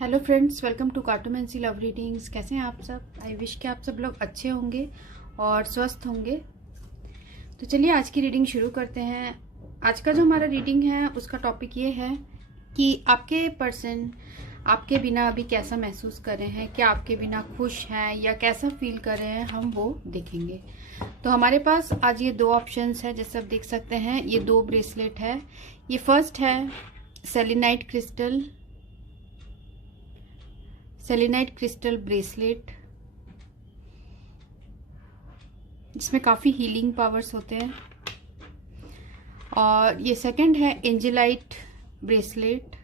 Hello friends, welcome to cartomancy love readings. कैसे हैं आप सब? आई विश कि आप सब लोग अच्छे होंगे और स्वस्थ होंगे। तो चलिए आज की रीडिंग शुरू करते हैं। आज का जो हमारा रीडिंग है उसका टॉपिक ये है कि आपके पर्सन आपके बिना अभी कैसा महसूस कर रहे हैं, क्या आपके बिना खुश हैं या कैसा फील कर रहे हैं, हम वो देखेंगे। तो हमारे पास आज ये दो ऑप्शंस है, जैसे आप देख सकते हैं। ये दो ब्रेसलेट है। ये फर्स्ट है सेलेनाइट क्रिस्टल ब्रेसलेट, जिसमें काफ़ी हीलिंग पावर्स होते हैं। और ये सेकंड है एंजेलाइट ब्रेसलेट।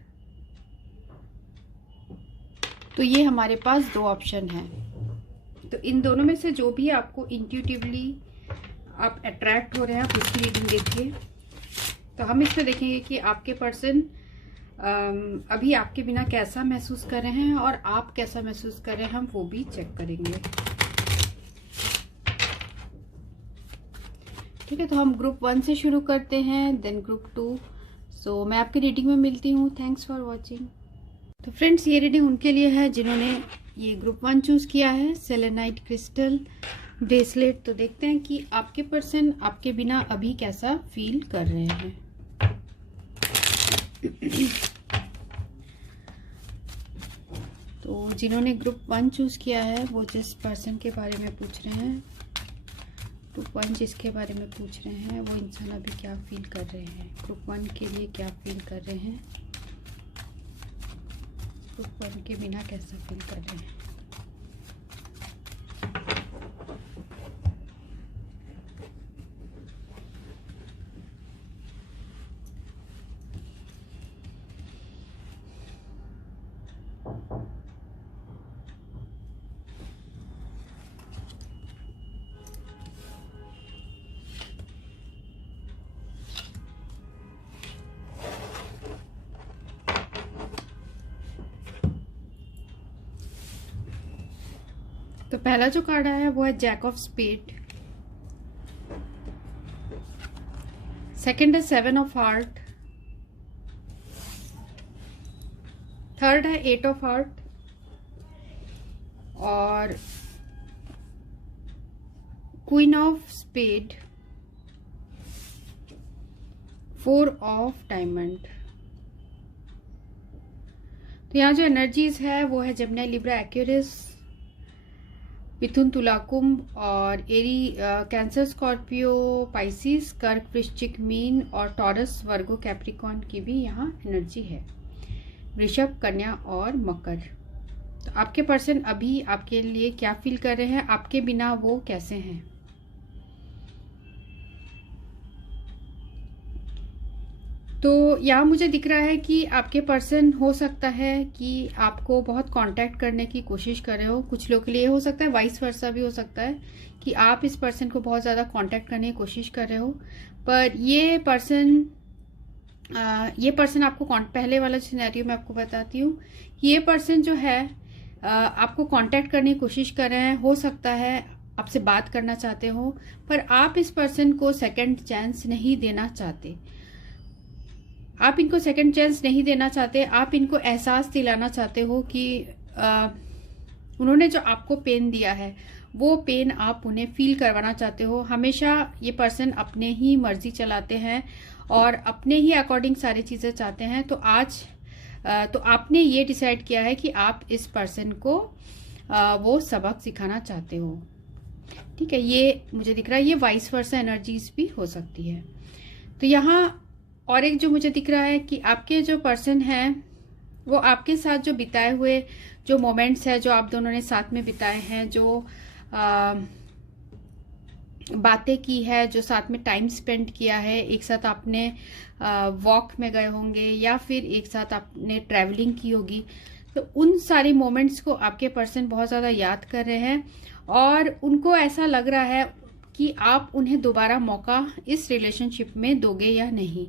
तो ये हमारे पास दो ऑप्शन है। तो इन दोनों में से जो भी आपको इंट्यूटिवली आप अट्रैक्ट हो रहे हैं, आप उसकी रीडिंग देखिए। तो हम इसमें देखेंगे कि आपके पर्सन अभी आपके बिना कैसा महसूस कर रहे हैं और आप कैसा महसूस कर रहे हैं, हम वो भी चेक करेंगे। ठीक है, तो हम ग्रुप 1 से शुरू करते हैं, देन ग्रुप 2। सो मैं आपकी रीडिंग में मिलती हूँ। Thanks for watching. तो फ्रेंड्स, ये रीडिंग उनके लिए है जिन्होंने ये ग्रुप 1 चूज किया है, सेलेनाइट क्रिस्टल ब्रेसलेट। तो देखते हैं कि आपके पर्सन आपके बिना अभी कैसा फील कर रहे हैं। तो जिन्होंने ग्रुप 1 चूज किया है वो जिस पर्सन के बारे में पूछ रहे हैं, ग्रुप 1 जिसके बारे में पूछ रहे हैं, वो इंसान अभी क्या फील कर रहे हैं, ग्रुप 1 के लिए क्या फील कर रहे हैं, ग्रुप 1 के बिना कैसा फील कर रहे हैं। तो पहला जो कार्ड आया है वो है जैक ऑफ स्पेड, सेकंड है 7 ऑफ हार्ट, थर्ड है 8 ऑफ हार्ट और queen of spade, 4 of diamond. तो यहाँ जो एनर्जीज है वो है जेमिनी, लिब्रा, एक्वेरियस, मिथुन, तुला, कुंभ और एरी, कैंसर, स्कॉर्पियो, पाइसिस, कर्क, वृश्चिक, मीन और टॉरस, वर्गो, कैप्रिकॉर्न की भी यहाँ एनर्जी है, वृषभ, कन्या और मकर। तो आपके पर्सन अभी आपके लिए क्या फील कर रहे हैं, आपके बिना वो कैसे हैं। तो यहाँ मुझे दिख रहा है कि आपके पर्सन हो सकता है कि आपको बहुत कांटेक्ट करने की कोशिश कर रहे हो। कुछ लोग के लिए हो सकता है, वाइस वर्सा भी हो सकता है कि आप इस पर्सन को बहुत ज़्यादा कांटेक्ट करने की कोशिश कर रहे हो। पर ये पर्सन आपको पहले वाला सिनेरियो मैं आपको बताती हूँ। ये पर्सन जो है आपको कांटेक्ट करने की कोशिश कर रहे हैं, हो सकता है आपसे बात करना चाहते हो, पर आप इस पर्सन को सेकंड चांस नहीं देना चाहते। आप इनको सेकंड चांस नहीं देना चाहते। आप इनको एहसास दिलाना चाहते हो कि उन्होंने जो आपको पेन दिया है वो पेन आप उन्हें फील करवाना चाहते हो। हमेशा ये पर्सन अपने ही मर्जी चलाते हैं और अपने ही अकॉर्डिंग सारी चीज़ें चाहते हैं। तो आज तो आपने ये डिसाइड किया है कि आप इस पर्सन को वो सबक सिखाना चाहते हो। ठीक है, ये मुझे दिख रहा है। ये वाइस वर्सा एनर्जीज भी हो सकती है। तो यहाँ और एक जो मुझे दिख रहा है कि आपके जो पर्सन हैं वो आपके साथ जो बिताए हुए जो मोमेंट्स है, जो आप दोनों ने साथ में बिताए हैं, जो बातें की है, जो साथ में टाइम स्पेंड किया है, एक साथ आपने वॉक में गए होंगे या फिर एक साथ आपने ट्रैवलिंग की होगी, तो उन सारी मोमेंट्स को आपके पर्सन बहुत ज़्यादा याद कर रहे हैं और उनको ऐसा लग रहा है कि आप उन्हें दोबारा मौका इस रिलेशनशिप में दोगे या नहीं।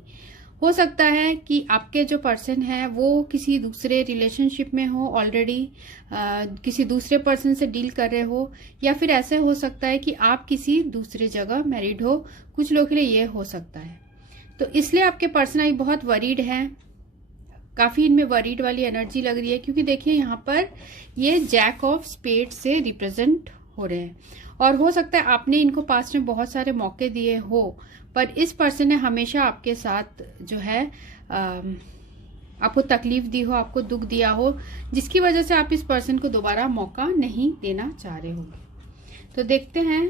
हो सकता है कि आपके जो पर्सन है वो किसी दूसरे रिलेशनशिप में हो, ऑलरेडी किसी दूसरे पर्सन से डील कर रहे हो, या फिर ऐसे हो सकता है कि आप किसी दूसरे जगह मैरिड हो। कुछ लोगों के लिए ये हो सकता है। तो इसलिए आपके पर्सन अभी बहुत वरीड हैं, काफी इनमें वरीड वाली एनर्जी लग रही है, क्योंकि देखिए यहाँ पर ये जैक ऑफ स्पेड से रिप्रेजेंट हो रहे हैं। और हो सकता है आपने इनको पास्ट में बहुत सारे मौके दिए हो, पर इस पर्सन ने हमेशा आपके साथ जो है आपको तकलीफ दी हो, आपको दुख दिया हो, जिसकी वजह से आप इस पर्सन को दोबारा मौका नहीं देना चाह रहे हो। तो देखते हैं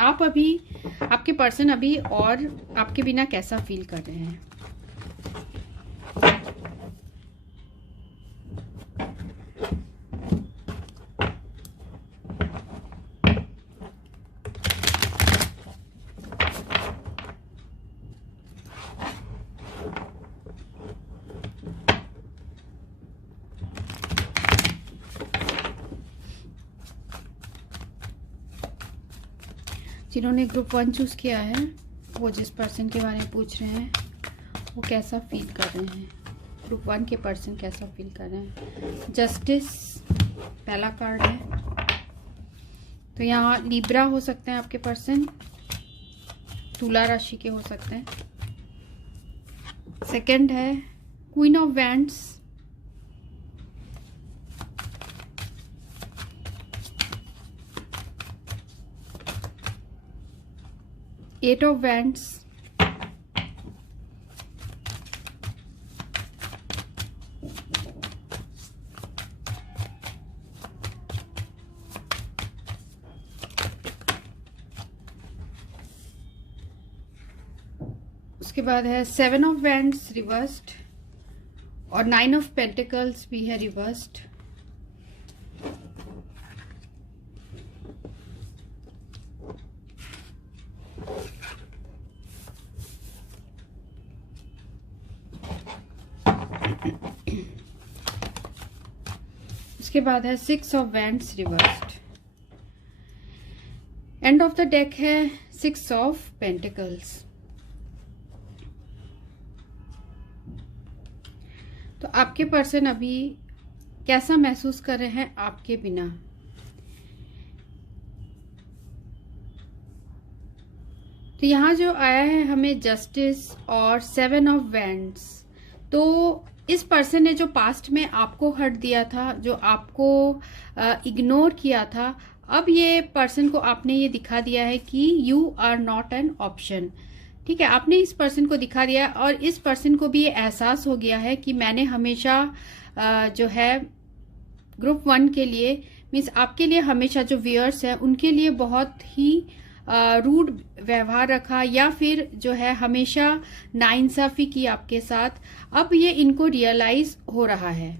आप अभी, आपके पर्सन अभी और आपके बिना कैसा फील कर रहे हैं। जिन्होंने ग्रुप 1 चूज किया है, वो जिस पर्सन के बारे में पूछ रहे हैं वो कैसा फील कर रहे हैं, ग्रुप 1 के पर्सन कैसा फील कर रहे हैं। जस्टिस पहला कार्ड है, तो यहाँ लिब्रा हो सकते हैं आपके पर्सन, तुला राशि के हो सकते हैं। सेकंड है queen of wands, eight of wands, उसके बाद है 7 ऑफ वैंड्स रिवर्स्ड और 9 ऑफ पेंटिकल्स भी है रिवर्स्ड। उसके बाद है 6 of wands reversed. And of the deck है 6 ऑफ पेंटिकल्स। तो आपके पर्सन अभी कैसा महसूस कर रहे हैं आपके बिना। तो यहाँ जो आया है हमें जस्टिस और 7 ऑफ वैंड्स, तो इस पर्सन ने जो पास्ट में आपको हर्ट दिया था, जो आपको इग्नोर किया था, अब ये पर्सन को आपने ये दिखा दिया है कि you are not an option. ठीक है, आपने इस पर्सन को दिखा दिया और इस पर्सन को भी ये एहसास हो गया है कि मैंने हमेशा जो है ग्रुप 1 के लिए, मीन्स आपके लिए हमेशा जो व्यूअर्स हैं उनके लिए बहुत ही रूड व्यवहार रखा, या फिर जो है हमेशा नाइंसाफी की आपके साथ। अब ये इनको रियलाइज हो रहा है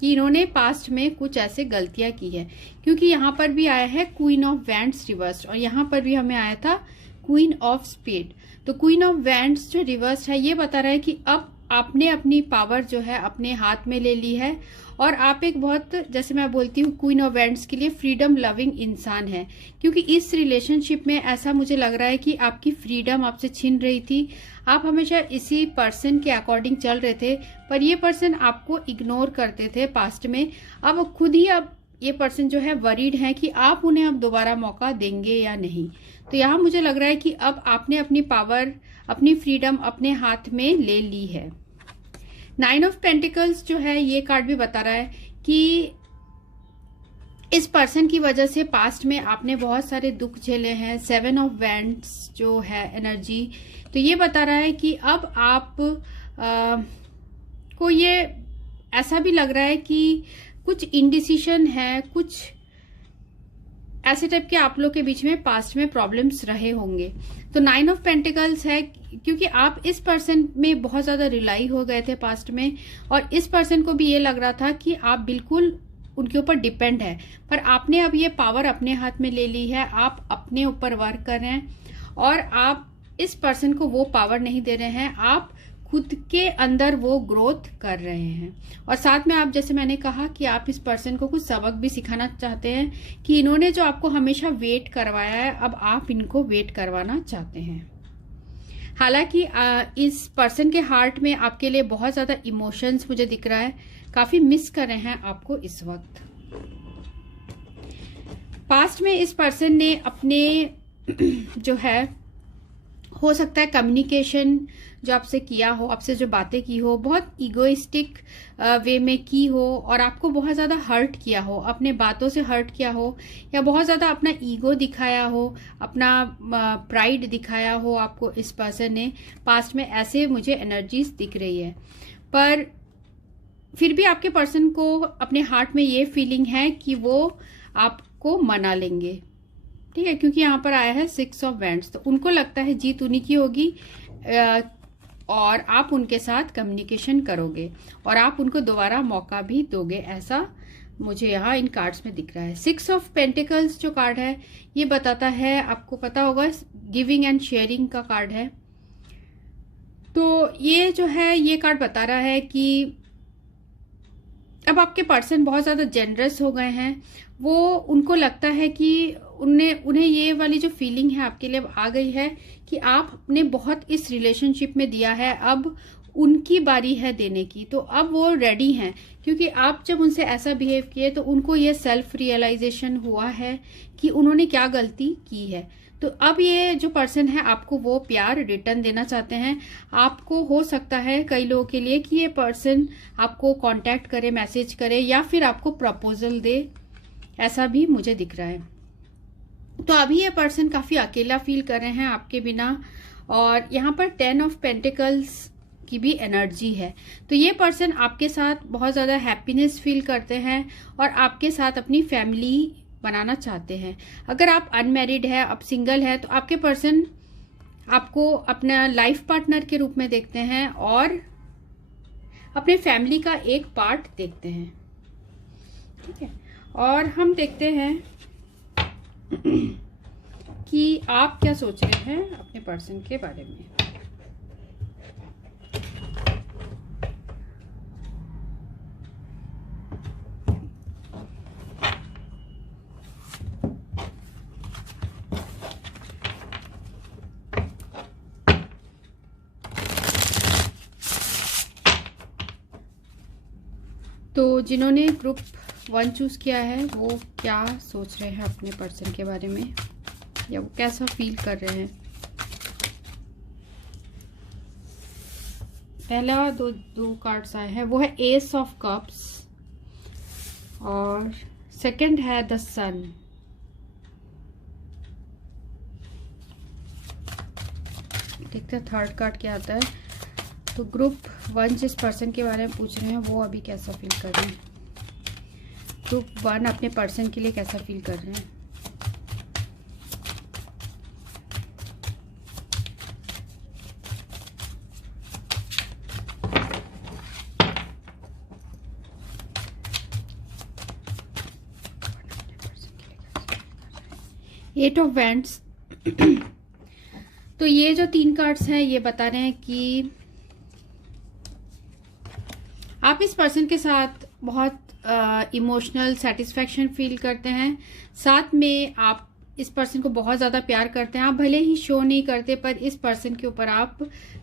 कि इन्होंने पास्ट में कुछ ऐसे गलतियां की है, क्योंकि यहाँ पर भी आया है क्वीन ऑफ वैंड्स रिवर्स्ड और यहाँ पर भी हमें आया था क्वीन ऑफ स्पेड। तो क्वीन ऑफ वैंड्स जो रिवर्स्ड है ये बता रहा है कि अब आपने अपनी पावर जो है अपने हाथ में ले ली है और आप एक बहुत, जैसे मैं बोलती हूँ क्वीन ऑफ वैंड्स के लिए, फ्रीडम लविंग इंसान है। क्योंकि इस रिलेशनशिप में ऐसा मुझे लग रहा है कि आपकी फ्रीडम आपसे छिन रही थी, आप हमेशा इसी पर्सन के अकॉर्डिंग चल रहे थे, पर ये पर्सन आपको इग्नोर करते थे पास्ट में। अब खुद ही अब ये पर्सन जो है वरीड है कि आप उन्हें अब दोबारा मौका देंगे या नहीं। तो यहाँ मुझे लग रहा है कि अब आपने अपनी पावर, अपनी फ्रीडम अपने हाथ में ले ली है। 9 ऑफ पेंटिकल्स जो है ये कार्ड भी बता रहा है कि इस पर्सन की वजह से पास्ट में आपने बहुत सारे दुख झेले हैं। 7 ऑफ वैंड्स जो है एनर्जी, तो ये बता रहा है कि अब आप को ये ऐसा भी लग रहा है कि कुछ इंडिसिशन है, कुछ ऐसे टाइप के आप लोग के बीच में पास्ट में प्रॉब्लम्स रहे होंगे। तो 9 ऑफ पेंटिकल्स है क्योंकि आप इस पर्सन में बहुत ज्यादा रिलाई हो गए थे पास्ट में, और इस पर्सन को भी ये लग रहा था कि आप बिल्कुल उनके ऊपर डिपेंड है, पर आपने अब ये पावर अपने हाथ में ले ली है। आप अपने ऊपर वर्क कर रहे हैं और आप इस पर्सन को वो पावर नहीं दे रहे हैं, आप खुद के अंदर वो ग्रोथ कर रहे हैं। और साथ में आप, जैसे मैंने कहा कि आप इस पर्सन को कुछ सबक भी सिखाना चाहते हैं कि इन्होंने जो आपको हमेशा वेट करवाया है, अब आप इनको वेट करवाना चाहते हैं। हालांकि इस पर्सन के हार्ट में आपके लिए बहुत ज्यादा इमोशंस मुझे दिख रहा है, काफी मिस कर रहे हैं आपको इस वक्त। पास्ट में इस पर्सन ने अपने जो है हो सकता है कम्युनिकेशन जो आपसे किया हो, आपसे जो बातें की हो, बहुत इगोइस्टिक वे में की हो और आपको बहुत ज़्यादा हर्ट किया हो, अपने बातों से हर्ट किया हो, या बहुत ज़्यादा अपना ईगो दिखाया हो, अपना प्राइड दिखाया हो आपको इस पर्सन ने पास्ट में। ऐसे मुझे एनर्जीज दिख रही है। पर फिर भी आपके पर्सन को अपने हार्ट में ये फीलिंग है कि वो आपको मना लेंगे, ठीक है, क्योंकि यहाँ पर आया है 6 ऑफ वैंड्स। तो उनको लगता है जीत उन्हीं की होगी और आप उनके साथ कम्युनिकेशन करोगे और आप उनको दोबारा मौका भी दोगे, ऐसा मुझे यहाँ इन कार्ड्स में दिख रहा है। 6 ऑफ पेंटिकल्स जो कार्ड है ये बताता है, आपको पता होगा, गिविंग एंड शेयरिंग का कार्ड है। तो ये जो है ये कार्ड बता रहा है कि अब आपके पर्सन बहुत ज़्यादा जेनरस हो गए हैं। वो उनको लगता है कि उन्हें ये वाली जो फीलिंग है आपके लिए अब आ गई है कि आपने बहुत इस रिलेशनशिप में दिया है, अब उनकी बारी है देने की। तो अब वो रेडी हैं, क्योंकि आप जब उनसे ऐसा बिहेव किए तो उनको ये सेल्फ रियलाइजेशन हुआ है कि उन्होंने क्या गलती की है। तो अब ये जो पर्सन है आपको वो प्यार रिटर्न देना चाहते हैं। आपको हो सकता है कई लोगों के लिए कि ये पर्सन आपको कांटेक्ट करे, मैसेज करे, या फिर आपको प्रपोजल दे, ऐसा भी मुझे दिख रहा है। तो अभी ये पर्सन काफी अकेला फील कर रहे हैं आपके बिना। और यहाँ पर 10 ऑफ पेंटिकल्स की भी एनर्जी है। तो ये पर्सन आपके साथ बहुत ज्यादा हैप्पीनेस फील करते हैं और आपके साथ अपनी फैमिली बनाना चाहते हैं। अगर आप अनमैरिड है, आप सिंगल है, तो आपके पर्सन आपको अपना लाइफ पार्टनर के रूप में देखते हैं और अपने फैमिली का एक पार्ट देखते हैं, ठीक है। और हम देखते हैं कि आप क्या सोच रहे हैं अपने पर्सन के बारे में। तो जिन्होंने ग्रुप 1 चूज किया है वो क्या सोच रहे हैं अपने पर्सन के बारे में, या वो कैसा फील कर रहे हैं। पहला दो कार्ड्स आए हैं, वो है एस ऑफ कप्स और सेकंड है द सन। देखते हैं थर्ड कार्ड क्या आता है। तो ग्रुप 1 जिस पर्सन के बारे में पूछ रहे हैं वो अभी कैसा फील कर रहे हैं। ग्रुप 1 अपने पर्सन के लिए कैसा फील कर रहे हैं। Eight of wands. तो ये जो 3 कार्ड्स हैं ये बता रहे हैं कि आप इस पर्सन के साथ बहुत इमोशनल सेटिस्फैक्शन फील करते हैं। साथ में आप इस पर्सन को बहुत ज़्यादा प्यार करते हैं। आप भले ही शो नहीं करते, पर इस पर्सन के ऊपर आप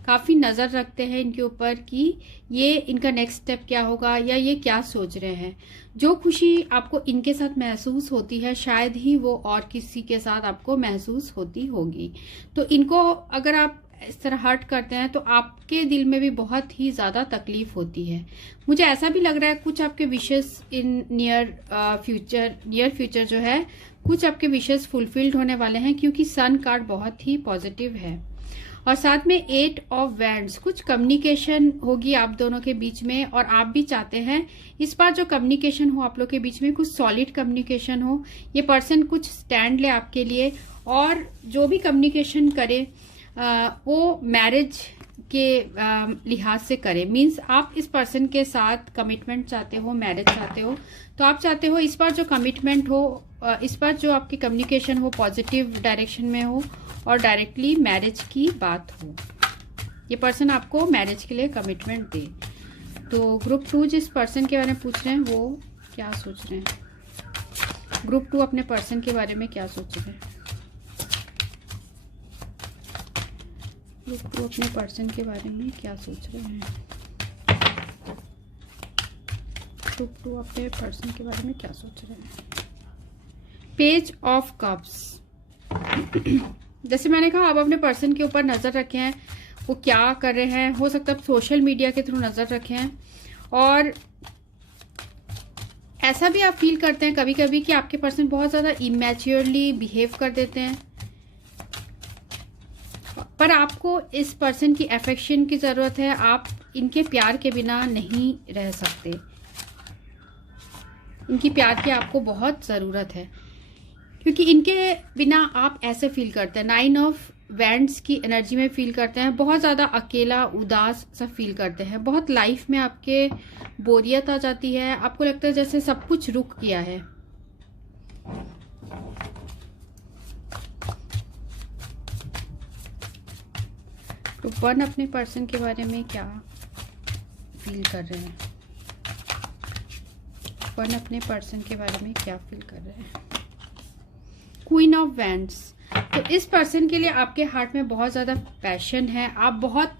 काफ़ी नज़र रखते हैं इनके ऊपर कि ये इनका नेक्स्ट स्टेप क्या होगा या ये क्या सोच रहे हैं। जो खुशी आपको इनके साथ महसूस होती है शायद ही वो और किसी के साथ आपको महसूस होती होगी। तो इनको अगर आप इस तरह हर्ट करते हैं तो आपके दिल में भी बहुत ही ज़्यादा तकलीफ होती है। मुझे ऐसा भी लग रहा है कुछ आपके विशेस इन नियर फ्यूचर जो है कुछ आपके विशेस फुलफिल्ड होने वाले हैं, क्योंकि सन कार्ड बहुत ही पॉजिटिव है। और साथ में 8 ऑफ वैंड्स, कुछ कम्युनिकेशन होगी आप दोनों के बीच में और आप भी चाहते हैं इस बार जो कम्युनिकेशन हो आप लोग के बीच में कुछ सॉलिड कम्युनिकेशन हो। ये पर्सन कुछ स्टैंड ले आपके लिए और जो भी कम्युनिकेशन करे वो मैरिज के लिहाज से करे। मीन्स आप इस पर्सन के साथ कमिटमेंट चाहते हो, मैरिज चाहते हो, तो आप चाहते हो इस बार जो कमिटमेंट हो, इस बार जो आपकी कम्युनिकेशन हो पॉजिटिव डायरेक्शन में हो और डायरेक्टली मैरिज की बात हो। ये पर्सन आपको मैरिज के लिए कमिटमेंट दे। तो ग्रुप 2 जिस पर्सन के बारे में पूछ रहे हैं वो क्या सोच रहे हैं। ग्रुप 2 अपने पर्सन के बारे में क्या सोच रहे हैं। ग्रुप 2 अपने पर्सन के बारे में क्या सोच रहे हैं। ग्रुप 2 अपने पर्सन के बारे में क्या सोच रहे हैं। Page of cups. जैसे मैंने कहा, आप अपने पर्सन के ऊपर नजर रखे हैं, वो क्या कर रहे हैं। हो सकता है सोशल मीडिया के थ्रू नजर रखे हैं, और ऐसा भी आप फील करते हैं कभी कभी कि आपके पर्सन बहुत ज्यादा इमैच्योरली बिहेव कर देते हैं, पर आपको इस पर्सन की अफेक्शन की जरूरत है। आप इनके प्यार के बिना नहीं रह सकते, इनकी प्यार की आपको बहुत जरूरत है, क्योंकि इनके बिना आप ऐसे फील करते हैं, 9 ऑफ वैंड्स की एनर्जी में फील करते हैं, बहुत ज्यादा अकेला उदास सा फील करते हैं, बहुत लाइफ में आपके बोरियत आ जाती है, आपको लगता है जैसे सब कुछ रुक गया है। तो वन अपने पर्सन के बारे में क्या फील कर रहे हैं, वन अपने पर्सन के बारे में क्या फील कर रहे हैं। क्वीन ऑफ वैंड्स, तो इस पर्सन के लिए आपके हार्ट में बहुत ज्यादा पैशन है, आप बहुत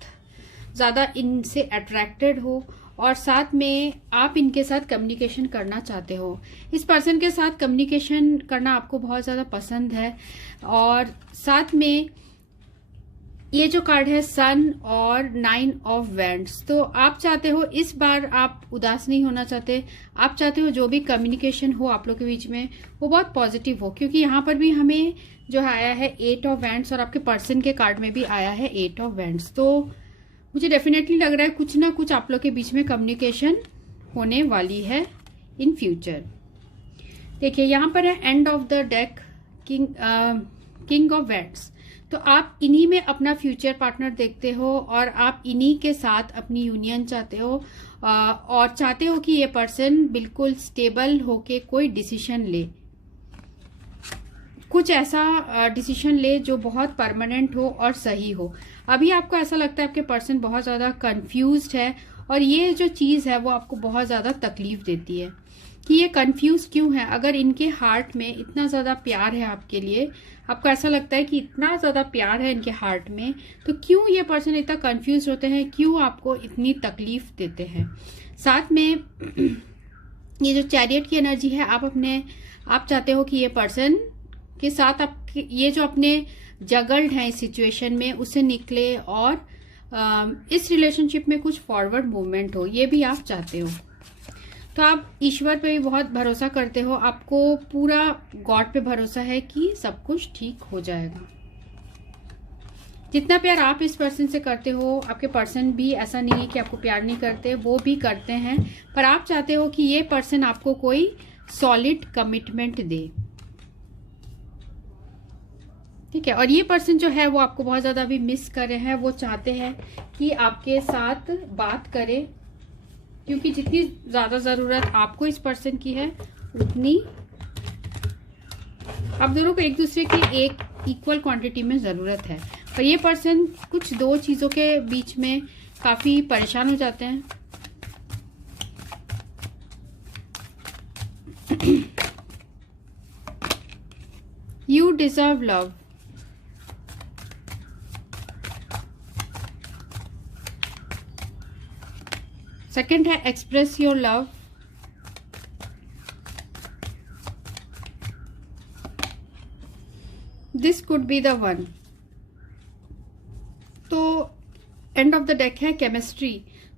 ज्यादा इनसे अट्रैक्टेड हो, और साथ में आप इनके साथ कम्युनिकेशन करना चाहते हो। इस पर्सन के साथ कम्युनिकेशन करना आपको बहुत ज्यादा पसंद है, और साथ में ये जो कार्ड है सन और 9 ऑफ वैंड्स, तो आप चाहते हो इस बार आप उदास नहीं होना चाहते, आप चाहते हो जो भी कम्युनिकेशन हो आप लोग के बीच में वो बहुत पॉजिटिव हो, क्योंकि यहाँ पर भी हमें जो आया है 8 ऑफ वैंड्स, और आपके पर्सन के कार्ड में भी आया है 8 ऑफ वैंड्स। तो मुझे डेफिनेटली लग रहा है कुछ ना कुछ आप लोग के बीच में कम्युनिकेशन होने वाली है इन फ्यूचर। देखिए यहाँ पर है and of the deck, king of wands, तो आप इन्हीं में अपना फ्यूचर पार्टनर देखते हो, और आप इन्हीं के साथ अपनी यूनियन चाहते हो, और चाहते हो कि ये पर्सन बिल्कुल स्टेबल होके कोई डिसीजन ले, कुछ ऐसा डिसीजन ले जो बहुत परमानेंट हो और सही हो। अभी आपको ऐसा लगता है आपके पर्सन बहुत ज्यादा कंफ्यूज्ड है, और ये जो चीज है वो आपको बहुत ज्यादा तकलीफ देती है कि ये कंफ्यूज क्यों है। अगर इनके हार्ट में इतना ज्यादा प्यार है आपके लिए, आपको ऐसा लगता है कि इतना ज्यादा प्यार है इनके हार्ट में, तो क्यों ये पर्सन इतना कंफ्यूज होते हैं, क्यों आपको इतनी तकलीफ देते हैं। साथ में ये जो चैरियट की एनर्जी है, आप चाहते हो कि ये पर्सन के साथ आप ये जो अपने जगल्ड है इस सिचुएशन में उससे निकले, और इस रिलेशनशिप में कुछ फॉरवर्ड मूवमेंट हो, ये भी आप चाहते हो। तो आप ईश्वर पे भी बहुत भरोसा करते हो, आपको पूरा गॉड पे भरोसा है कि सब कुछ ठीक हो जाएगा। जितना प्यार आप इस पर्सन से करते हो, आपके पर्सन भी ऐसा नहीं है कि आपको प्यार नहीं करते, वो भी करते हैं, पर आप चाहते हो कि ये पर्सन आपको कोई सॉलिड कमिटमेंट दे, ठीक है। और ये पर्सन जो है वो आपको बहुत ज्यादा अभी मिस कर रहे हैं, वो चाहते हैं कि आपके साथ बात करे, क्योंकि जितनी ज्यादा जरूरत आपको इस पर्सन की है उतनी आप दोनों को एक दूसरे की एक इक्वल क्वांटिटी में जरूरत है। पर ये पर्सन कुछ दो चीजों के बीच में काफी परेशान हो जाते हैं। यू डिजर्व लव, सेकेंड है express your love, this could be the one. तो एंड ऑफ द डेक है केमिस्ट्री,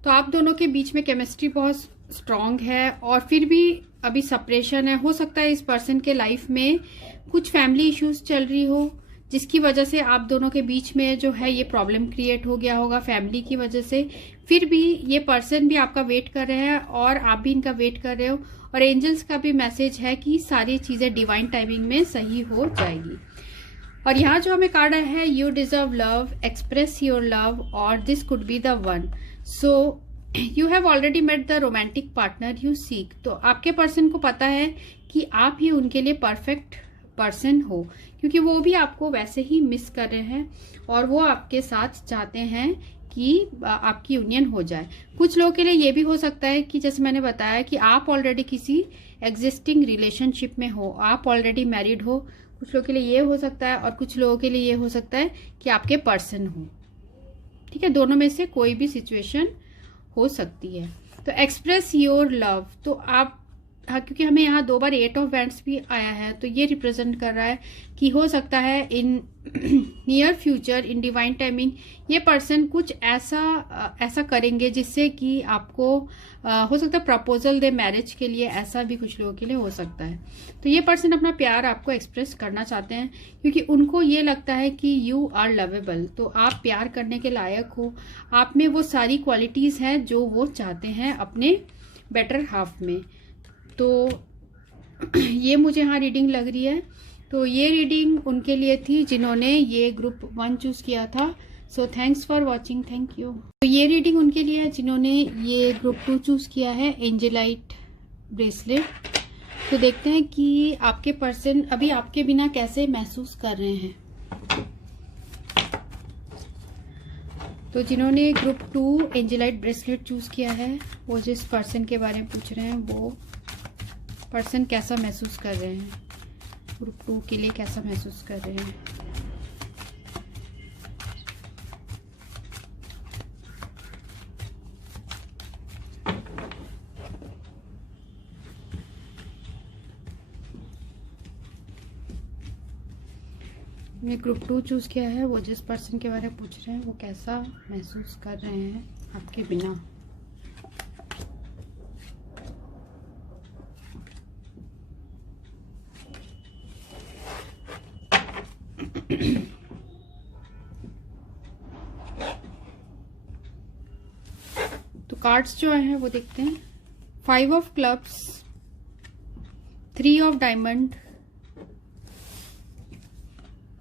तो आप दोनों के बीच में केमिस्ट्री बहुत स्ट्रांग है, और फिर भी अभी सेपरेशन है। हो सकता है इस पर्सन के लाइफ में कुछ फैमिली इश्यूज चल रही हो, जिसकी वजह से आप दोनों के बीच में जो है ये प्रॉब्लम क्रिएट हो गया होगा फैमिली की वजह से। फिर भी ये पर्सन भी आपका वेट कर रहे हैं, और आप भी इनका वेट कर रहे हो, और एंजल्स का भी मैसेज है कि सारी चीजें डिवाइन टाइमिंग में सही हो जाएगी। और यहाँ जो हमें कार्ड आया है you deserve love, express your love, और this could be the one. So you have already met the romantic partner you seek, तो आपके पर्सन को पता है कि आप ही उनके लिए परफेक्ट पर्सन हो, क्योंकि वो भी आपको वैसे ही मिस कर रहे हैं, और वो आपके साथ चाहते हैं कि आपकी यूनियन हो जाए। कुछ लोगों के लिए ये भी हो सकता है कि जैसे मैंने बताया कि आप ऑलरेडी किसी एग्जिस्टिंग रिलेशनशिप में हो, आप ऑलरेडी मैरिड हो, कुछ लोगों के लिए ये हो सकता है, और कुछ लोगों के लिए ये हो सकता है कि आपके पर्सन हो, ठीक है। दोनों में से कोई भी सिचुएशन हो सकती है। तो एक्सप्रेस योर लव, तो आप क्योंकि हमें यहाँ 2 बार 8 ऑफ वैंड्स भी आया है, तो ये रिप्रेजेंट कर रहा है कि हो सकता है in near future in divine timing ये पर्सन कुछ ऐसा करेंगे जिससे कि आपको हो सकता है प्रपोजल दे मैरिज के लिए, ऐसा भी कुछ लोगों के लिए हो सकता है। तो ये पर्सन अपना प्यार आपको एक्सप्रेस करना चाहते हैं क्योंकि उनको ये लगता है कि यू आर लवेबल, तो आप प्यार करने के लायक हो, आप में वो सारी क्वालिटीज हैं जो वो चाहते हैं अपने बेटर हाफ में। तो ये मुझे यहाँ रीडिंग लग रही है। तो ये रीडिंग उनके लिए थी जिन्होंने ये ग्रुप 1 चूज किया था। So thanks for watching, thank you. तो ये रीडिंग उनके लिए है जिन्होंने ये ग्रुप 2 चूज किया है, एंजेलाइट ब्रेसलेट। तो देखते हैं कि आपके पर्सन अभी आपके बिना कैसे महसूस कर रहे हैं। तो जिन्होंने ग्रुप 2 एंजेलाइट ब्रेसलेट चूज किया है, वो जिस पर्सन के बारे में पूछ रहे हैं वो पर्सन कैसा महसूस कर रहे हैं, ग्रुप 2 के लिए कैसा महसूस कर रहे हैं। ये ग्रुप 2 चूज किया है, वो जिस पर्सन के बारे में पूछ रहे हैं वो कैसा महसूस कर रहे हैं आपके बिना। तो कार्ड्स जो हैं वो देखते हैं। 5 of clubs, 3 of diamond,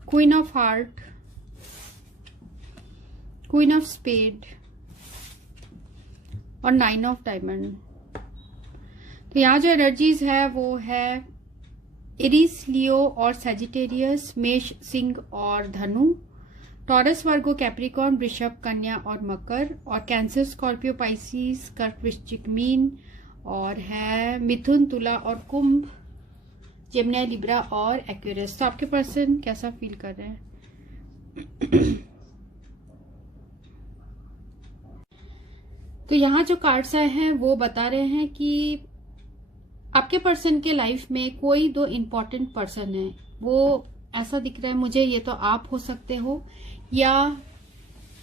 queen of heart, queen of spade और 9 ऑफ डायमंड। तो यहाँ जो एनर्जीज है वो है एरीज, लियो और सैजिटेरियस, मेष, सिंह और धनु, टॉरस, वर्गो, कैप्रिकॉर्न, वृषभ, कन्या और मकर, और कैंसर, स्कॉर्पियो, पाइसिस, कर्क, वृश्चिक, मीन, और है मिथुन, तुला और कुंभ, जेमिनी, लिब्रा और एक्वेरियस। तो आपके पर्सन कैसा फील कर रहे हैं? तो यहाँ जो कार्ड्स आए हैं वो बता रहे हैं कि आपके पर्सन के लाइफ में कोई 2 इम्पोर्टेंट पर्सन है। वो ऐसा दिख रहा है मुझे, ये तो आप हो सकते हो या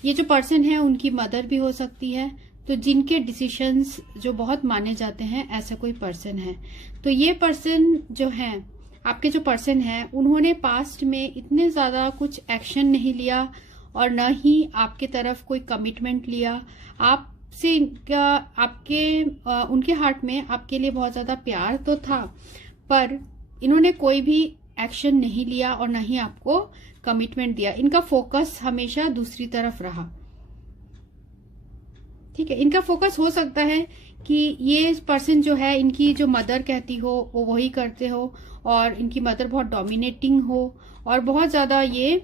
ये जो पर्सन है उनकी मदर भी हो सकती है। तो जिनके डिसीशंस जो बहुत माने जाते हैं, ऐसा कोई पर्सन है। तो ये पर्सन जो है, आपके जो पर्सन है, उन्होंने पास्ट में इतने ज्यादा कुछ एक्शन नहीं लिया और न ही आपके तरफ कोई कमिटमेंट लिया। आपसे इनका उनके हार्ट में आपके लिए बहुत ज्यादा प्यार तो था, पर इन्होंने कोई भी एक्शन नहीं लिया और न ही आपको कमिटमेंट दिया। इनका फोकस हमेशा दूसरी तरफ रहा। ठीक है, इनका फोकस हो सकता है कि ये पर्सन जो है, इनकी जो मदर कहती हो वो वही करते हो, और इनकी मदर बहुत डोमिनेटिंग हो, और बहुत ज्यादा ये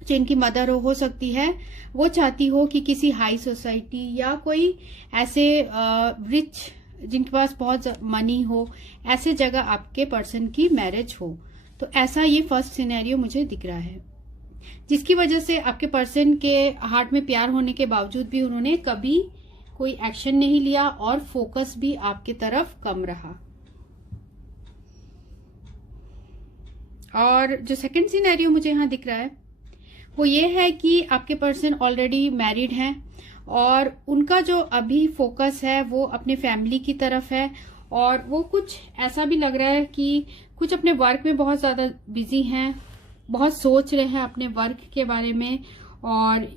जो इनकी मदर हो सकती है वो चाहती हो कि किसी हाई सोसाइटी या कोई ऐसे रिच जिनके पास बहुत मनी हो, ऐसे जगह आपके पर्सन की मैरिज हो। तो ऐसा ये फर्स्ट सिनेरियो मुझे दिख रहा है, जिसकी वजह से आपके पर्सन के हार्ट में प्यार होने के बावजूद भी उन्होंने कभी कोई एक्शन नहीं लिया और फोकस भी आपकी तरफ कम रहा। और जो सेकंड सिनेरियो मुझे यहाँ दिख रहा है वो ये है कि आपके पर्सन ऑलरेडी मैरिड हैं और उनका जो अभी फोकस है वो अपने फैमिली की तरफ है, और वो कुछ ऐसा भी लग रहा है कि कुछ अपने वर्क में बहुत ज्यादा बिजी हैं, बहुत सोच रहे हैं अपने वर्क के बारे में और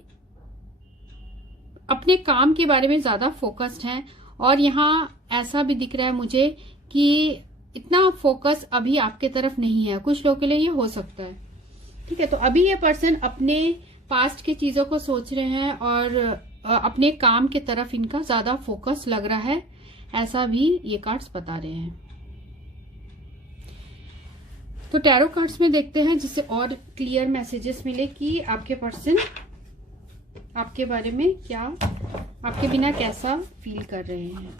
अपने काम के बारे में ज्यादा फोकस्ड हैं। और यहाँ ऐसा भी दिख रहा है मुझे कि इतना फोकस अभी आपके तरफ नहीं है। कुछ लोगों के लिए ये हो सकता है। ठीक है, तो अभी ये पर्सन अपने पास्ट की चीजों को सोच रहे हैं और अपने काम की तरफ इनका ज्यादा फोकस लग रहा है, ऐसा भी ये कार्ड्स बता रहे हैं। तो टैरो कार्ड्स में देखते हैं जिससे और क्लियर मैसेजेस मिले कि आपके पर्सन आपके बारे में क्या, आपके बिना कैसा फील कर रहे हैं।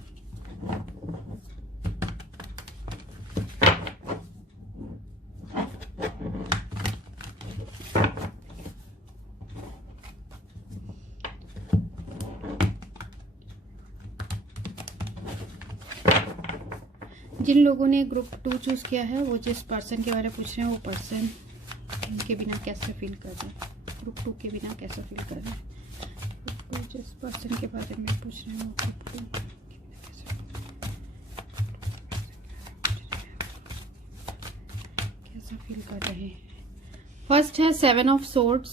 जिन लोगों ने ग्रुप 2 चूज किया है वो जिस पर्सन के बारे में पूछ रहे हैं वो पर्सन 1 के बिना कैसा फील कर रहे हैं, ग्रुप 2 के बिना कैसा फील कर रहे हैं, ग्रुप 2 जिस पर्सन के बारे में पूछ रहे हैं वो ग्रुप 2 कैसा फील कर रहे हैं। फर्स्ट है 7 ऑफ सोर्ड्स,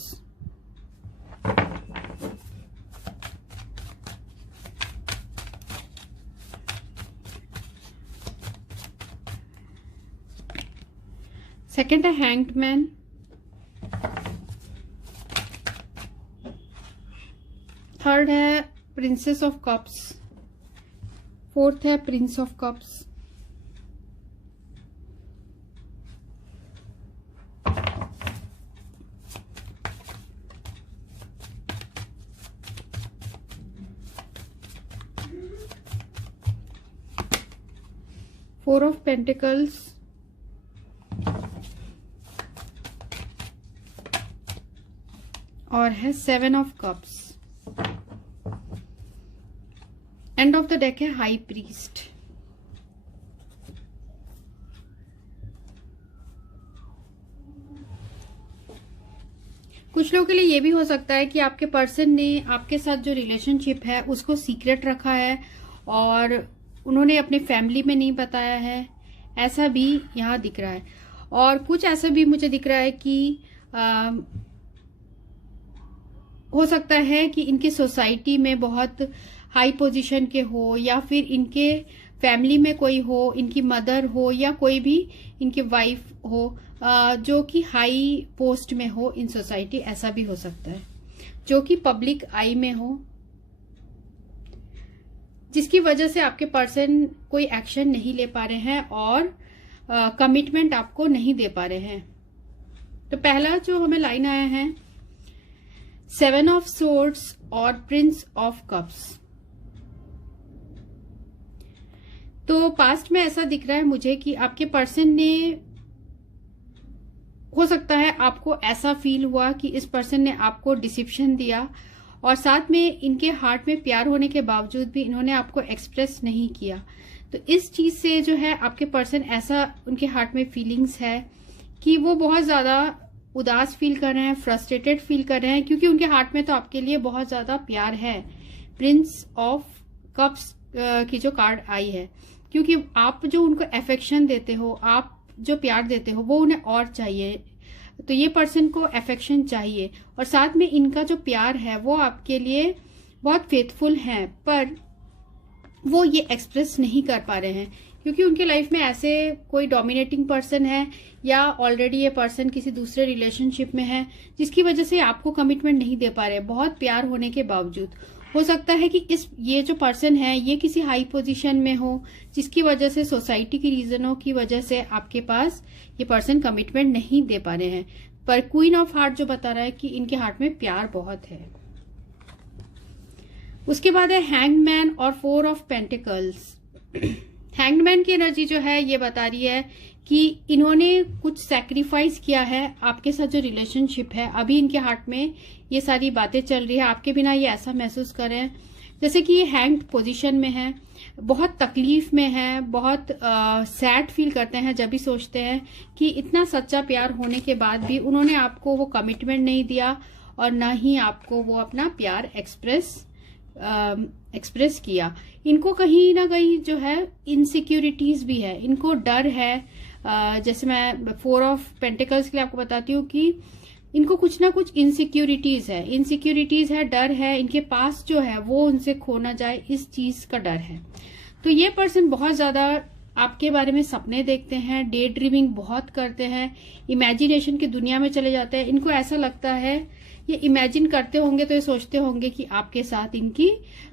सेकेंड है हैंग्ड मैन, थर्ड है प्रिंसेस ऑफ कप्स, फोर्थ है Prince of cups, four of pentacles, और है 7 of cups. And of the deck है हाई प्रीस्ट। कुछ लोगों के लिए ये भी हो सकता है कि आपके पर्सन ने आपके साथ जो रिलेशनशिप है उसको सीक्रेट रखा है और उन्होंने अपने फैमिली में नहीं बताया है, ऐसा भी यहाँ दिख रहा है। और कुछ ऐसा भी मुझे दिख रहा है कि हो सकता है कि इनके सोसाइटी में बहुत हाई पोजीशन के हो या फिर इनके फैमिली में कोई हो, इनकी मदर हो या कोई भी इनकी वाइफ हो जो कि हाई पोस्ट में हो इन सोसाइटी, ऐसा भी हो सकता है, जो कि पब्लिक आई में हो, जिसकी वजह से आपके पर्सन कोई एक्शन नहीं ले पा रहे हैं और कमिटमेंट आपको नहीं दे पा रहे हैं। तो पहला जो हमें लाइन आया है 7 ऑफ सोर्ड्स और प्रिंस ऑफ कप्स। तो पास्ट में ऐसा दिख रहा है मुझे कि आपके पर्सन ने, हो सकता है आपको ऐसा फील हुआ कि इस पर्सन ने आपको डिसिप्शन दिया और साथ में इनके हार्ट में प्यार होने के बावजूद भी इन्होंने आपको एक्सप्रेस नहीं किया। तो इस चीज से जो है आपके पर्सन, ऐसा उनके हार्ट में फीलिंग्स है कि वो बहुत ज्यादा उदास फील कर रहे हैं, फ्रस्ट्रेटेड फील कर रहे हैं, क्योंकि उनके हार्ट में तो आपके लिए बहुत ज्यादा प्यार है। प्रिंस ऑफ कप्स की जो कार्ड आई है, क्योंकि आप जो उनको अफेक्शन देते हो, आप जो प्यार देते हो, वो उन्हें और चाहिए। तो ये पर्सन को अफेक्शन चाहिए और साथ में इनका जो प्यार है वो आपके लिए बहुत फेथफुल है, पर वो ये एक्सप्रेस नहीं कर पा रहे हैं क्योंकि उनके लाइफ में ऐसे कोई डोमिनेटिंग पर्सन है या ऑलरेडी ये पर्सन किसी दूसरे रिलेशनशिप में है, जिसकी वजह से आपको कमिटमेंट नहीं दे पा रहे बहुत प्यार होने के बावजूद। हो सकता है कि ये जो पर्सन है ये किसी हाई पोजीशन में हो, जिसकी वजह से सोसाइटी की रीजनों की वजह से आपके पास ये पर्सन कमिटमेंट नहीं दे पा रहे हैं। पर क्वीन ऑफ हार्ट जो बता रहा है कि इनके हार्ट में प्यार बहुत है। उसके बाद है हैंग्ड मैन और 4 ऑफ पेंटिकल्स। हैंग्ड मैन की एनर्जी जो है ये बता रही है कि इन्होंने कुछ सैक्रिफाइस किया है आपके साथ जो रिलेशनशिप है। अभी इनके हार्ट में ये सारी बातें चल रही है, आपके बिना ये ऐसा महसूस कर रहे हैं जैसे कि ये हैंग्ड पोजीशन में है, बहुत तकलीफ में है, बहुत सैड फील करते हैं जब भी सोचते हैं कि इतना सच्चा प्यार होने के बाद भी उन्होंने आपको वो कमिटमेंट नहीं दिया और ना ही आपको वो अपना प्यार एक्सप्रेस किया। इनको कहीं ना कहीं जो है इनसिक्योरिटीज भी है, इनको डर है। जैसे मैं 4 ऑफ पेंटिकल्स के लिए आपको बताती हूँ कि इनको कुछ ना कुछ इनसिक्योरिटीज है, डर है, इनके पास जो है वो उनसे खो ना जाए, इस चीज का डर है। तो ये पर्सन बहुत ज्यादा आपके बारे में सपने देखते हैं, डे ड्रीमिंग बहुत करते हैं, इमेजिनेशन की दुनिया में चले जाते हैं। इनको ऐसा लगता है, ये इमेजिन करते होंगे तो ये सोचते होंगे कि आपके साथ इनकी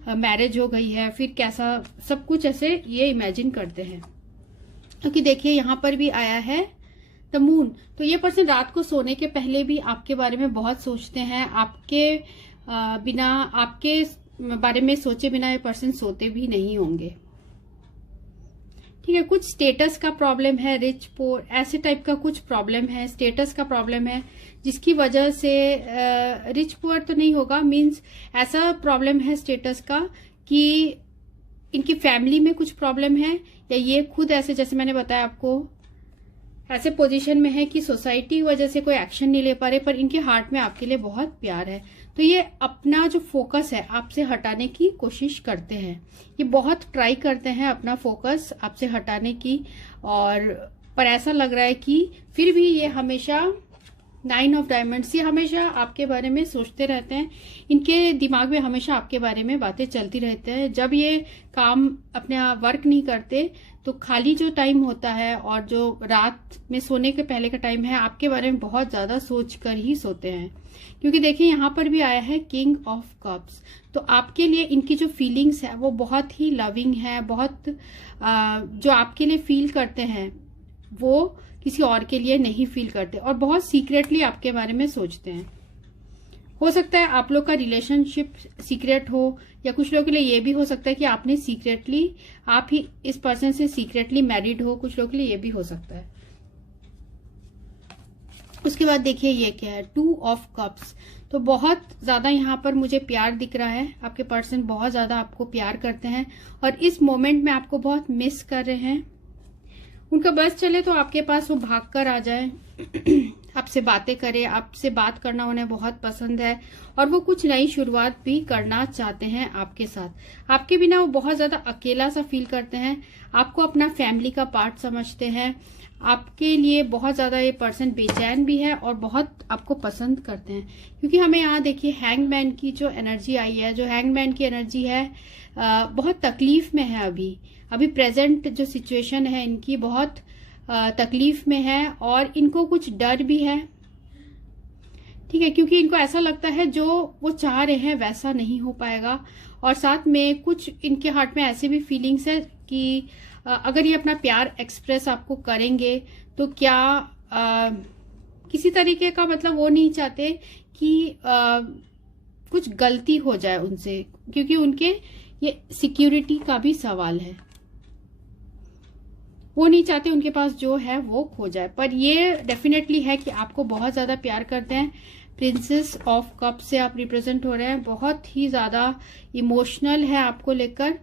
मैरिज हो गई है, फिर कैसा सब कुछ ऐसे ये इमेजिन करते हैं। क्योंकि देखिए यहाँ पर भी आया है द मून। तो ये पर्सन रात को सोने के पहले भी आपके बारे में बहुत सोचते हैं, आपके बारे में सोचे बिना ये पर्सन सोते भी नहीं होंगे। ठीक है, कुछ स्टेटस का प्रॉब्लम है, रिच पोर ऐसे टाइप का कुछ प्रॉब्लम है, स्टेटस का प्रॉब्लम है, जिसकी वजह से रिच पुअर तो नहीं होगा, मींस ऐसा प्रॉब्लम है स्टेटस का कि इनकी फैमिली में कुछ प्रॉब्लम है या ये खुद ऐसे, जैसे मैंने बताया आपको ऐसे पोजीशन में है कि सोसाइटी की वजह से कोई एक्शन नहीं ले पा रहे, पर इनके हार्ट में आपके लिए बहुत प्यार है। तो ये अपना जो फोकस है आपसे हटाने की कोशिश करते हैं, ये बहुत ट्राई करते हैं अपना फोकस आपसे हटाने की, और पर ऐसा लग रहा है कि फिर भी ये हमेशा 9 ऑफ डायमंड्स, ये हमेशा आपके बारे में सोचते रहते हैं। इनके दिमाग में हमेशा आपके बारे में बातें चलती रहती हैं। जब ये काम अपने वर्क नहीं करते तो खाली जो टाइम होता है और जो रात में सोने के पहले का टाइम है, आपके बारे में बहुत ज्यादा सोच कर ही सोते हैं। क्योंकि देखिए यहाँ पर भी आया है किंग ऑफ कप्स, तो आपके लिए इनकी जो फीलिंग्स है वो बहुत ही लविंग है, बहुत जो आपके लिए फील करते हैं वो किसी और के लिए नहीं फील करते, और बहुत सीक्रेटली आपके बारे में सोचते हैं। हो सकता है आप लोग का रिलेशनशिप सीक्रेट हो, या कुछ लोगों के लिए ये भी हो सकता है कि आपने सीक्रेटली, आप ही इस पर्सन से सीक्रेटली मैरिड हो, कुछ लोगों के लिए ये भी हो सकता है। उसके बाद देखिए ये क्या है, 2 ऑफ कप्स। तो बहुत ज्यादा यहाँ पर मुझे प्यार दिख रहा है, आपके पर्सन बहुत ज्यादा आपको प्यार करते हैं और इस मोमेंट में आपको बहुत मिस कर रहे हैं। उनका बस चले तो आपके पास वो भाग कर आ जाए, आपसे बातें करे, आपसे बात करना उन्हें बहुत पसंद है, और वो कुछ नई शुरुआत भी करना चाहते हैं आपके साथ। आपके बिना वो बहुत ज्यादा अकेला सा फील करते हैं, आपको अपना फैमिली का पार्ट समझते हैं। आपके लिए बहुत ज्यादा ये पर्सन बेचैन भी है और बहुत आपको पसंद करते हैं, क्योंकि हमें यहाँ देखिए हैंगमैन की जो एनर्जी आई है, जो हैंगमैन की एनर्जी है बहुत तकलीफ में है। अभी प्रेजेंट जो सिचुएशन है इनकी बहुत तकलीफ में है, और इनको कुछ डर भी है, ठीक है, क्योंकि इनको ऐसा लगता है जो वो चाह रहे हैं वैसा नहीं हो पाएगा। और साथ में कुछ इनके हार्ट में ऐसे भी फीलिंग्स है कि अगर ये अपना प्यार एक्सप्रेस आपको करेंगे तो क्या किसी तरीके का मतलब वो नहीं चाहते कि कुछ गलती हो जाए उनसे, क्योंकि उनके ये सिक्योरिटी का भी सवाल है। वो नहीं चाहते उनके पास जो है वो खो जाए, पर ये डेफिनेटली है कि आपको बहुत ज्यादा प्यार करते हैं। प्रिंसेस ऑफ कप से आप रिप्रेजेंट हो रहे हैं, बहुत ही ज्यादा इमोशनल है आपको लेकर,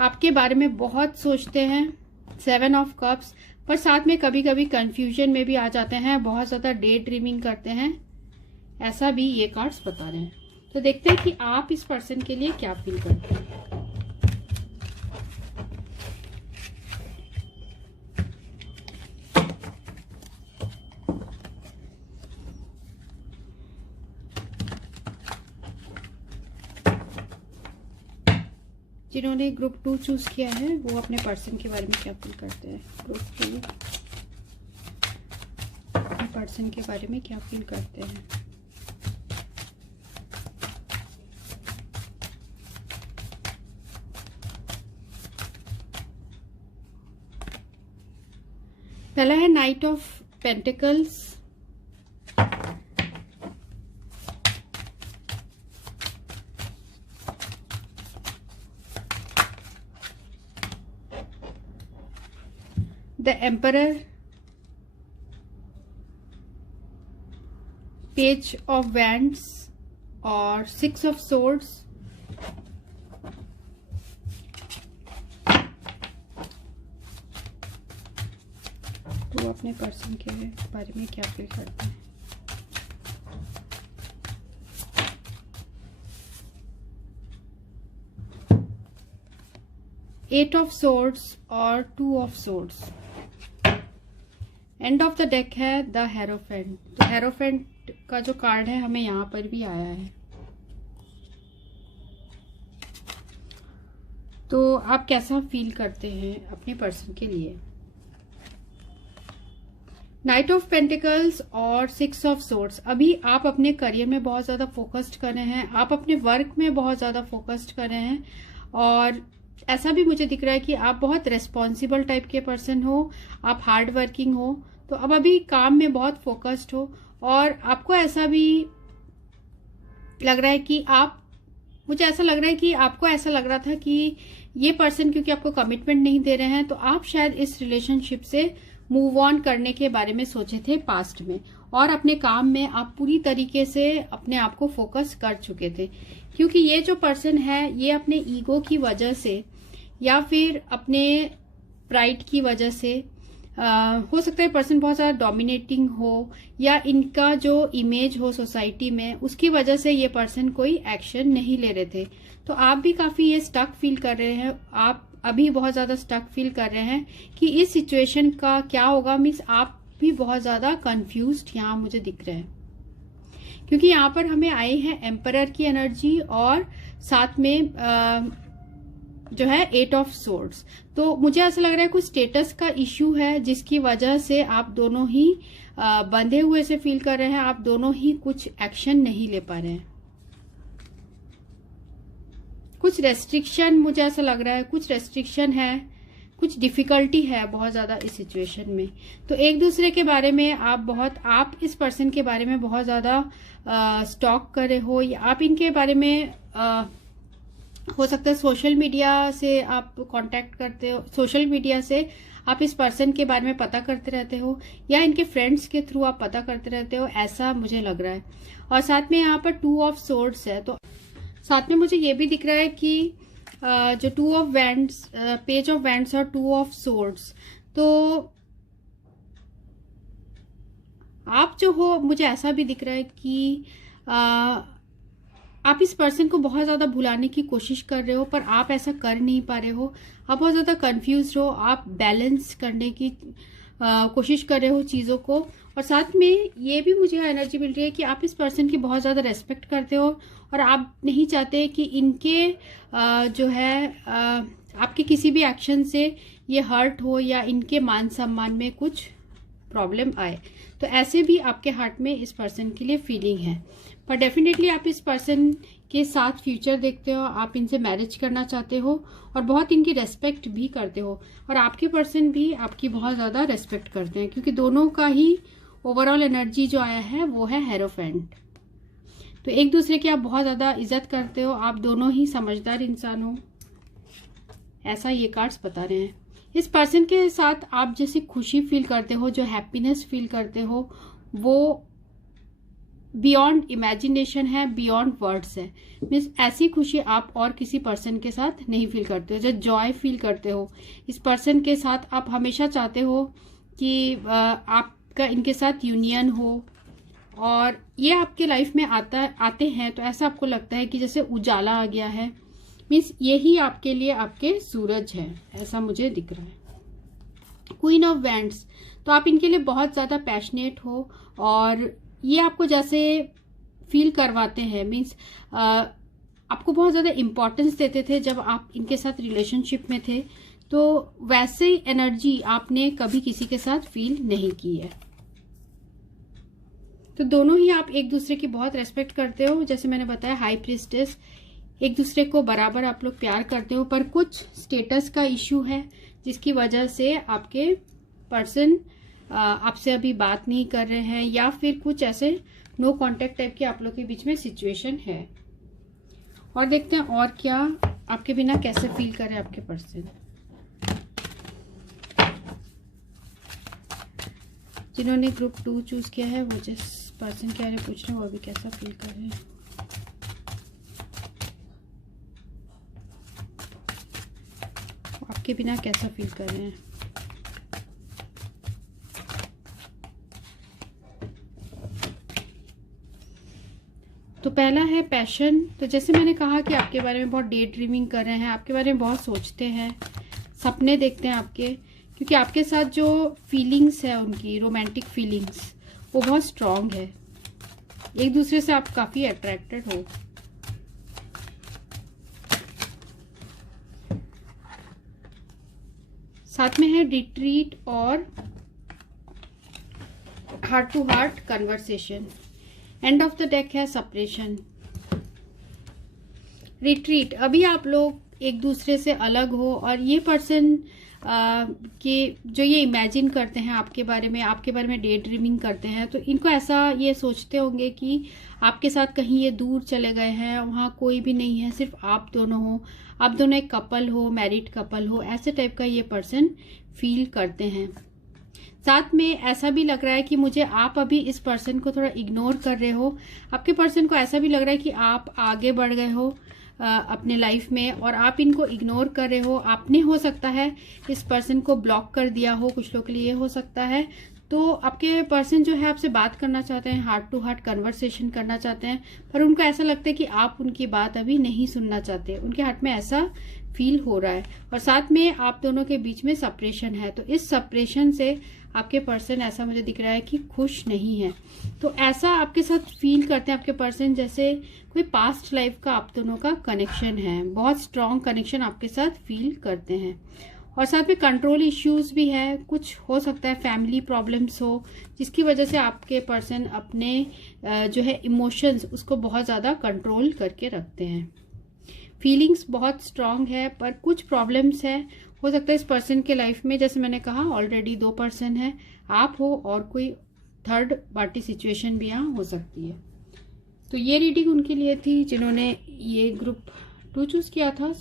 आपके बारे में बहुत सोचते हैं। 7 ऑफ कप्स, पर साथ में कभी कभी कंफ्यूजन में भी आ जाते हैं, बहुत ज्यादा डे ड्रीमिंग करते हैं, ऐसा भी ये कार्ड्स बता रहे हैं। तो देखते हैं कि आप इस पर्सन के लिए क्या फील करते हैं। जिन्होंने ग्रुप 2 चूज किया है वो अपने पर्सन के बारे में क्या फील करते हैं। ग्रुप 2 अपने पर्सन के बारे में क्या फील करते हैं। पहला है night of pentacles, the emperor, page of wands और 6 ऑफ सोर्ड्स। तो अपने पर्सन के बारे में क्या फील करते हैं। एट ऑफ सोर्ड्स और 2 of swords. And of the deck है द हेरोफेंट। तो हेरोफेंट का जो कार्ड है हमें यहां पर भी आया है। तो आप कैसा फील करते हैं अपने पर्सन के लिए। नाइट ऑफ पेंटिकल्स और 6 ऑफ सोर्ड्स। अभी आप अपने करियर में बहुत ज्यादा फोकस्ड कर रहे हैं, आप अपने वर्क में बहुत ज्यादा फोकस्ड कर रहे हैं, और ऐसा भी मुझे दिख रहा है कि आप बहुत रेस्पॉन्सिबल टाइप के पर्सन हो, आप हार्ड वर्किंग हो, तो अब अभी काम में बहुत फोकस्ड हो। और आपको ऐसा भी लग रहा है कि मुझे ऐसा लग रहा है कि आपको ऐसा लग रहा था कि ये पर्सन क्योंकि आपको कमिटमेंट नहीं दे रहे हैं, तो आप शायद इस रिलेशनशिप से मूव ऑन करने के बारे में सोचे थे पास्ट में, और अपने काम में आप पूरी तरीके से अपने आप को फोकस कर चुके थे। क्योंकि ये जो पर्सन है ये अपने ईगो की वजह से या फिर अपने प्राइड की वजह से हो सकता है पर्सन बहुत ज़्यादा डोमिनेटिंग हो या इनका जो इमेज हो सोसाइटी में उसकी वजह से ये पर्सन कोई एक्शन नहीं ले रहे थे। तो आप भी काफ़ी ये स्टक फील कर रहे हैं, आप अभी बहुत ज़्यादा स्टक फील कर रहे हैं कि इस सिचुएशन का क्या होगा। मीन्स आप भी बहुत ज़्यादा कंफ्यूज्ड यहाँ मुझे दिख रहे हैं, क्योंकि यहाँ पर हमें आए हैं एम्परर की एनर्जी और साथ में जो है 8 ऑफ सोर्ड्स। तो मुझे ऐसा लग रहा है कुछ स्टेटस का इश्यू है जिसकी वजह से आप दोनों ही बंधे हुए से फील कर रहे हैं, आप दोनों ही कुछ एक्शन नहीं ले पा रहे हैं। कुछ रेस्ट्रिक्शन, मुझे ऐसा लग रहा है कुछ रेस्ट्रिक्शन है, कुछ डिफिकल्टी है बहुत ज्यादा इस सिचुएशन में। तो एक दूसरे के बारे में आप इस पर्सन के बारे में बहुत ज्यादा स्टॉक कर रहे हो, या आप इनके बारे में हो सकता है सोशल मीडिया से आप कांटेक्ट करते हो, सोशल मीडिया से आप इस पर्सन के बारे में पता करते रहते हो, या इनके फ्रेंड्स के थ्रू आप पता करते रहते हो, ऐसा मुझे लग रहा है। और साथ में यहाँ पर 2 ऑफ सोर्ड्स है, तो साथ में मुझे ये भी दिख रहा है कि जो 2 of wands, page of wands और 2 ऑफ सोर्ड्स, तो आप जो हो, मुझे ऐसा भी दिख रहा है कि आप इस पर्सन को बहुत ज्यादा भुलाने की कोशिश कर रहे हो, पर आप ऐसा कर नहीं पा रहे हो। आप बहुत ज्यादा कंफ्यूज हो, आप बैलेंस करने की कोशिश कर रहे हो चीजों को। और साथ में ये भी मुझे एनर्जी मिल रही है कि आप इस पर्सन की बहुत ज्यादा रेस्पेक्ट करते हो और आप नहीं चाहते कि इनके जो है आपके किसी भी एक्शन से ये हर्ट हो या इनके मान सम्मान में कुछ प्रॉब्लम आए। तो ऐसे भी आपके हार्ट में इस पर्सन के लिए फीलिंग है, पर डेफिनेटली आप इस पर्सन के साथ फ्यूचर देखते हो, आप इनसे मैरिज करना चाहते हो और बहुत इनकी रेस्पेक्ट भी करते हो, और आपके पर्सन भी आपकी बहुत ज़्यादा रेस्पेक्ट करते हैं, क्योंकि दोनों का ही ओवरऑल एनर्जी जो आया है वो है हेरोफेंट। तो एक दूसरे की आप बहुत ज़्यादा इज्जत करते हो, आप दोनों ही समझदार इंसान हो, ऐसा ये कार्ड्स बता रहे हैं। इस पर्सन के साथ आप जैसे खुशी फील करते हो, जो हैप्पीनेस फील करते हो, वो बियॉन्ड इमेजिनेशन है, बियॉन्ड वर्ड्स है। मीन्स ऐसी खुशी आप और किसी पर्सन के साथ नहीं फील करते हो। जो जॉय फील करते हो इस पर्सन के साथ, आप हमेशा चाहते हो कि आपका इनके साथ यूनियन हो, और ये आपके लाइफ में आते हैं तो ऐसा आपको लगता है कि जैसे उजाला आ गया है। मीन्स यही आपके लिए आपके सूरज है, ऐसा मुझे दिख रहा है। क्वीन ऑफ वैंड्स, तो आप इनके लिए बहुत ज़्यादा पैशनेट हो और ये आपको जैसे फील करवाते हैं। मीन्स आपको बहुत ज़्यादा इम्पोर्टेंस देते थे जब आप इनके साथ रिलेशनशिप में थे, तो वैसे एनर्जी आपने कभी किसी के साथ फील नहीं की है। तो दोनों ही आप एक दूसरे की बहुत रेस्पेक्ट करते हो, जैसे मैंने बताया हाई प्रीस्टेस, एक दूसरे को बराबर आप लोग प्यार करते हो, पर कुछ स्टेटस का इश्यू है जिसकी वजह से आपके पर्सन आपसे अभी बात नहीं कर रहे हैं, या फिर कुछ ऐसे नो कांटेक्ट टाइप के आप लोग के बीच में सिचुएशन है। और देखते हैं और क्या आपके बिना कैसे फील कर रहे हैं आपके पर्सन। जिन्होंने ग्रुप 2 चूज किया है, वो जिस पर्सन के बारे में पूछ रहे हैं वो अभी कैसा फील कर रहे हैं। आपके बिना कैसा फील कर रहे हैं। तो पहला है पैशन। तो जैसे मैंने कहा कि आपके बारे में बहुत डे ड्रीमिंग कर रहे हैं, आपके बारे में बहुत सोचते हैं, सपने देखते हैं आपके, क्योंकि आपके साथ जो फीलिंग्स है उनकी रोमांटिक फीलिंग्स वो बहुत स्ट्रांग है। एक दूसरे से आप काफी अट्रैक्टेड हो। साथ में है रिट्रीट और heart to heart conversation. End of the deck है सेपरेशन, रिट्रीट। अभी आप लोग एक दूसरे से अलग हो और ये पर्सन के जो ये इमेजिन करते हैं आपके बारे में डे ड्रीमिंग करते हैं, तो इनको ऐसा ये सोचते होंगे कि आपके साथ कहीं ये दूर चले गए हैं, वहाँ कोई भी नहीं है, सिर्फ आप दोनों हो, आप दोनों एक कपल हो, मैरिड कपल हो, ऐसे टाइप का ये पर्सन फील करते हैं। साथ में ऐसा भी लग रहा है कि मुझे आप अभी इस पर्सन को थोड़ा इग्नोर कर रहे हो। आपके पर्सन को ऐसा भी लग रहा है कि आप आगे बढ़ गए हो, अपने लाइफ में और आप इनको इग्नोर कर रहे हो। आपने हो सकता है इस पर्सन को ब्लॉक कर दिया हो, कुछ लोग के लिए हो सकता है। तो आपके पर्सन जो है आपसे बात करना चाहते हैं, हार्ट टू हार्ट कन्वर्सेशन करना चाहते हैं, पर उनको ऐसा लगता है कि आप उनकी बात अभी नहीं सुनना चाहते। उनके हार्ट में ऐसा फील हो रहा है और साथ में आप दोनों के बीच में सेपरेशन है। तो इस सेपरेशन से आपके पर्सन, ऐसा मुझे दिख रहा है कि खुश नहीं है। तो ऐसा आपके साथ फील करते हैं आपके पर्सन जैसे कोई पास्ट लाइफ का आप दोनों का कनेक्शन है, बहुत स्ट्रॉन्ग कनेक्शन आपके साथ फील करते हैं। और साथ में कंट्रोल इश्यूज भी है, कुछ हो सकता है फैमिली प्रॉब्लम्स हो जिसकी वजह से आपके पर्सन अपने जो है इमोशंस उसको बहुत ज़्यादा कंट्रोल करके रखते हैं। फीलिंग्स बहुत स्ट्रांग है पर कुछ प्रॉब्लम्स है। हो सकता है इस पर्सन के लाइफ में, जैसे मैंने कहा ऑलरेडी 2 पर्सन है, आप हो और कोई थर्ड पार्टी सिचुएशन भी यहाँ हो सकती है। तो ये रीडिंग उनके लिए थी जिन्होंने ये ग्रुप 2 चूज किया था।